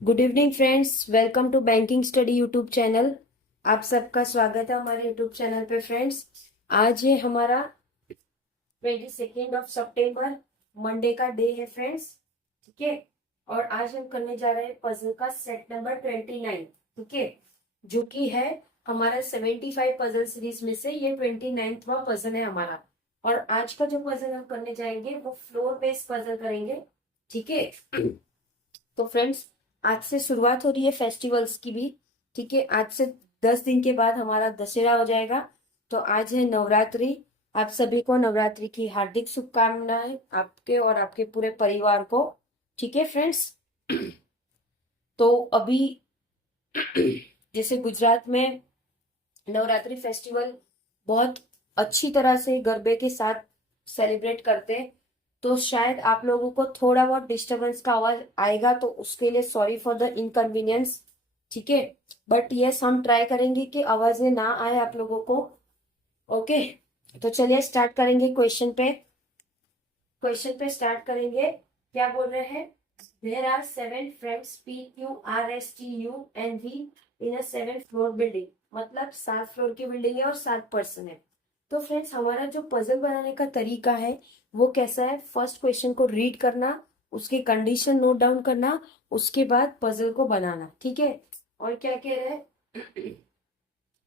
Good evening friends, welcome to banking study YouTube channel. आप सबका स्वागत है हमारे यूट्यूब चैनल पे फ्रेंड्स। आज है हमारा 22 मंडे का डे है फ्रेंड्स। ठीक है, और आज हम करने जा रहे हैं पजल का सेट नंबर 29। ठीक है, जो कि है हमारा 75 पजल सीरीज में से ये 29वां पजल है हमारा। और आज का जो पजल हम करने जाएंगे वो फ्लोर बेस्ड पजल करेंगे। ठीक है, तो फ्रेंड्स आज से शुरुआत हो रही है फेस्टिवल्स की भी। ठीक है, आज से 10 दिन के बाद हमारा दशहरा हो जाएगा। तो आज है नवरात्रि। आप सभी को नवरात्रि की हार्दिक शुभकामनाएं, आपके और आपके पूरे परिवार को। ठीक है फ्रेंड्स, तो अभी जैसे गुजरात में नवरात्रि फेस्टिवल बहुत अच्छी तरह से गरबे के साथ सेलिब्रेट करते हैं। तो शायद आप लोगों को थोड़ा बहुत डिस्टरबेंस का आवाज आएगा, तो उसके लिए सॉरी फॉर द इनकन्वीनियंस। ठीक है, बट यस हम ट्राई करेंगे कि आवाजें ना आए आप लोगों को। ओके, तो चलिए स्टार्ट करेंगे क्वेश्चन पे स्टार्ट करेंगे। क्या बोल रहे हैं? There are 7 friends PQRSTU and V in a 7th floor building. मतलब 7 फ्लोर की बिल्डिंग है और 7 पर्सन है। तो फ्रेंड्स हमारा जो पजल बनाने का तरीका है वो कैसा है? फर्स्ट क्वेश्चन को रीड करना, उसकी कंडीशन नोट डाउन करना, उसके बाद पजल को बनाना। ठीक है, और क्या कह रहे हैं?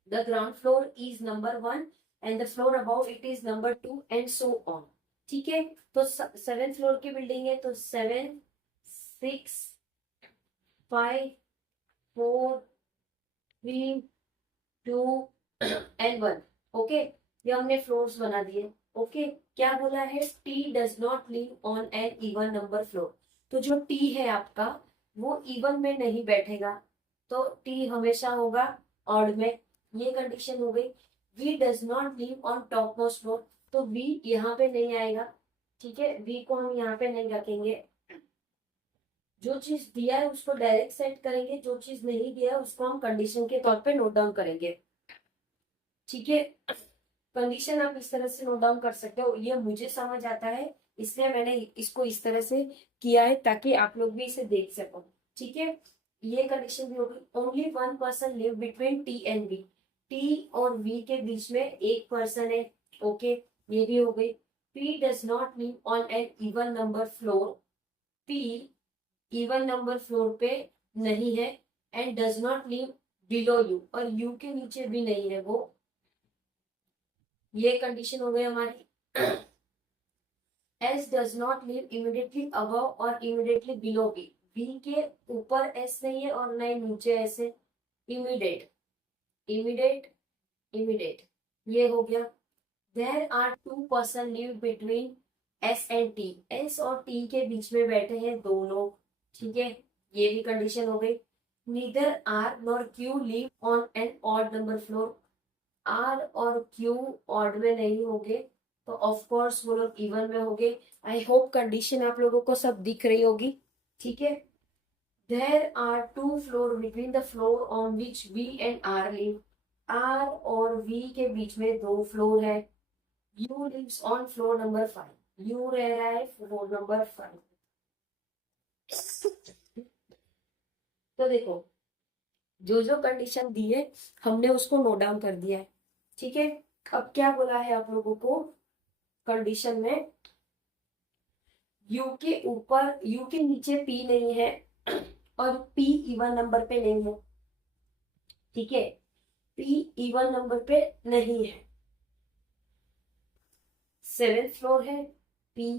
The ground floor is number 1 and the floor above it is number 2 and so on. ठीक है, तो 7th फ्लोर की बिल्डिंग है, तो 7, 6, 5, 4, 3, 2 एंड 1। ओके, ये हमने फ्लोर्स बना दिए। ओके, क्या बोला है? T does not live on N even number floor. तो जो टी है आपका वो इवन में नहीं बैठेगा, तो टी हमेशा होगा ऑड में। ये कंडीशन हो गई। V does not live on top most floor, तो वी यहाँ पे नहीं आएगा। ठीक है, वी को हम यहाँ पे नहीं रखेंगे। जो चीज दिया है उसको डायरेक्ट सेट करेंगे, जो चीज नहीं दिया है उसको हम कंडीशन के तौर पे नोट डाउन करेंगे। ठीक है, कंडीशन आप इस तरह से नोट डाउन कर सकते हो। ये मुझे समझ आता है इसलिए मैंने इसको इस तरह से किया है ताकि आप लोग भी इसे देख सको। ठीक है, ये कंडीशन भी होगी। Only 1 person live between T and V. T और वी के बीच में एक पर्सन है। ओके, ये भी हो गई। P does not live on N even number floor. P even number floor पे नहीं है। And does not live below you, और यू के नीचे भी नहीं है वो। ये कंडीशन हो गई हमारी। S does not live immediately above और इमिडिएटली बिलो बी। बी के ऊपर एस नहीं है और न ही नीचे एस है। इमीडिएट, इमीडिएट, इमीडिएट, ये हो गया। There are 2 person live between S and T. S और टी के बीच में बैठे हैं दो लोग। ठीक है, ये भी कंडीशन हो गई। Neither R nor Q live on an odd number floor. R और क्यू ऑड में नहीं होंगे, तो ऑफ कोर्स वो लोग इवन में होंगे। आई होप कंडीशन आप लोगों को सब दिख रही होगी। ठीक है, there are 2 floor between the floor on which V and R live. R और वी के बीच में 2 फ्लोर है। U lives on floor number 5। U रह रहा है फ्लोर नंबर 5। तो देखो, जो जो कंडीशन दी है हमने उसको नोट डाउन कर दिया है। ठीक है, अब क्या बोला है आप लोगों को कंडीशन में? यू के ऊपर, यू के नीचे पी नहीं है और पी इवन नंबर पे नहीं है। ठीक है, पी इवन नंबर पे नहीं है। 7th फ्लोर है, पी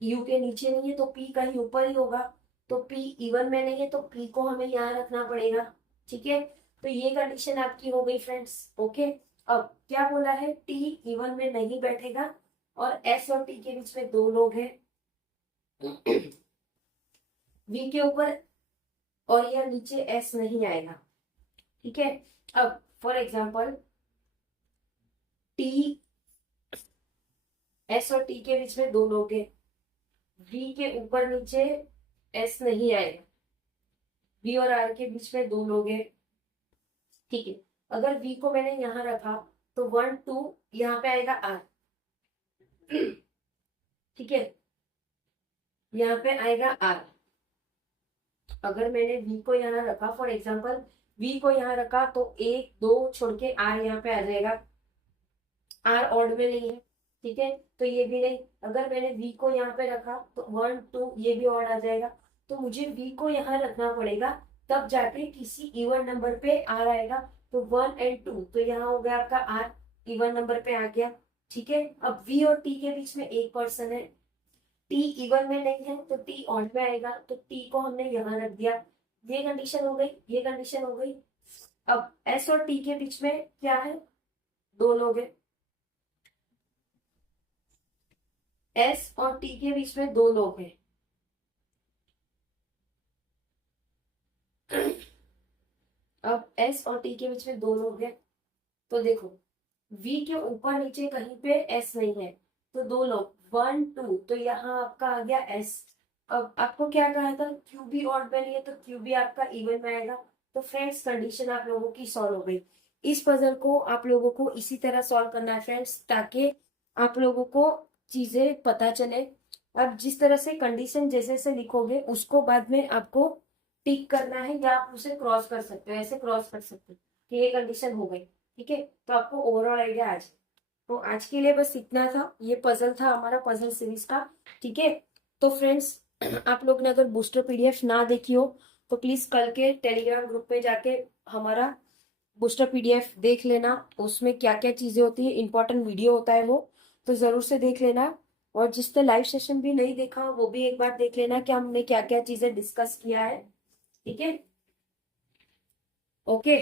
यू के नीचे नहीं है, तो पी कहीं ऊपर ही होगा। तो पी इवन में नहीं है, तो पी को हमें यहाँ रखना पड़ेगा। ठीक है, तो ये कंडीशन आपकी हो गई फ्रेंड्स। ओके, अब क्या बोला है? टी इवन में नहीं बैठेगा और एस और टी के बीच में दो लोग हैं। वी के ऊपर और यह नीचे एस नहीं आएगा। ठीक है, अब फॉर एग्जाम्पल टी, एस और टी के बीच में दो लोग हैं। वी के ऊपर नीचे एस नहीं आएगा। वी और आर के बीच में दो लोग हैं। ठीक है, अगर वी को मैंने यहाँ रखा तो 1 2 यहाँ पे आएगा आर। ठीक है, यहाँ पे आएगा आर। अगर मैंने वी को यहाँ रखा, फॉर एग्जाम्पल वी को यहाँ रखा तो 1 2 छोड़ के आर यहाँ पे आ जाएगा, आर ऑड में नहीं है, ठीक है, तो ये भी नहीं। अगर मैंने वी को यहाँ पे रखा तो 1 2 ये भी ऑड आ जाएगा, तो मुझे वी को यहाँ रखना पड़ेगा, तब जाके किसी इवन नंबर पे आर आएगा। तो 1 एंड 2, तो यहाँ हो गया आपका आर, इवन नंबर पे आ गया, ठीक है। अब वी और टी के बीच में एक पर्सन है, टी इवन में नहीं है तो टी ऑड में आएगा, तो टी को हमने यहाँ रख दिया। ये कंडीशन हो गई, ये कंडीशन हो गई। अब एस और टी के बीच में क्या है, 2 लोग हैं, एस और टी के बीच में 2 लोग हैं। अब एस और टी के बीच में 2 लोग हैं, तो देखो वी के ऊपर नीचे कहीं पे एस नहीं है, तो 2 लोग 1 2, तो यहाँ आपका आ गया एस। अब आपको क्या कहा था, क्यू भी ऑड में नहीं है तो क्यू भी आपका इवन में आएगा। तो फ्रेंड्स कंडीशन आप लोगों की सॉल्व हो गई। इस पजल को आप लोगों को इसी तरह सॉल्व करना है फ्रेंड्स, ताकि आप लोगों को चीजें पता चले। अब जिस तरह से कंडीशन जैसे जैसे लिखोगे उसको बाद में आपको टिक करना है, या आप उसे क्रॉस कर सकते हो, ऐसे क्रॉस कर सकते हो कि ये कंडीशन हो गई, ठीक है। तो आपको ओवरऑल आइडिया आज, तो आज के लिए बस इतना था, ये पजल था हमारा पजल सीरीज का, ठीक है। तो फ्रेंड्स आप लोग ने अगर बूस्टर पीडीएफ ना देखी हो तो प्लीज कल के टेलीग्राम ग्रुप में जाके हमारा बूस्टर पीडीएफ देख लेना, उसमें क्या क्या चीजें होती है, इंपॉर्टेंट वीडियो होता है वो, तो जरूर से देख लेना। और जिसने लाइव सेशन भी नहीं देखा वो भी एक बार देख लेना कि हमने क्या क्या चीजें डिस्कस किया है, ठीक है, ओके।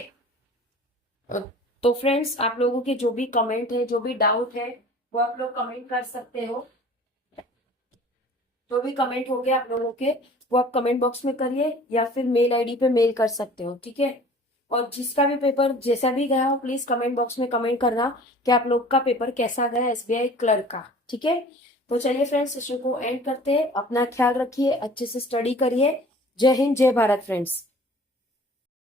तो फ्रेंड्स आप लोगों के जो भी कमेंट है, जो भी डाउट है, वो आप लोग कमेंट कर सकते हो। जो भी कमेंट हो गया आप लोगों के, वो आप कमेंट बॉक्स में करिए या फिर मेल आईडी पे मेल कर सकते हो, ठीक है। और जिसका भी पेपर जैसा भी गया हो प्लीज कमेंट बॉक्स में कमेंट करना कि आप लोग का पेपर कैसा गया एसबीआई क्लर्क का, ठीक है। तो चलिए फ्रेंड्स सेशन को एंड करते हैं, अपना ख्याल रखिए, अच्छे से स्टडी करिए। जय हिंद जय भारत फ्रेंड्स।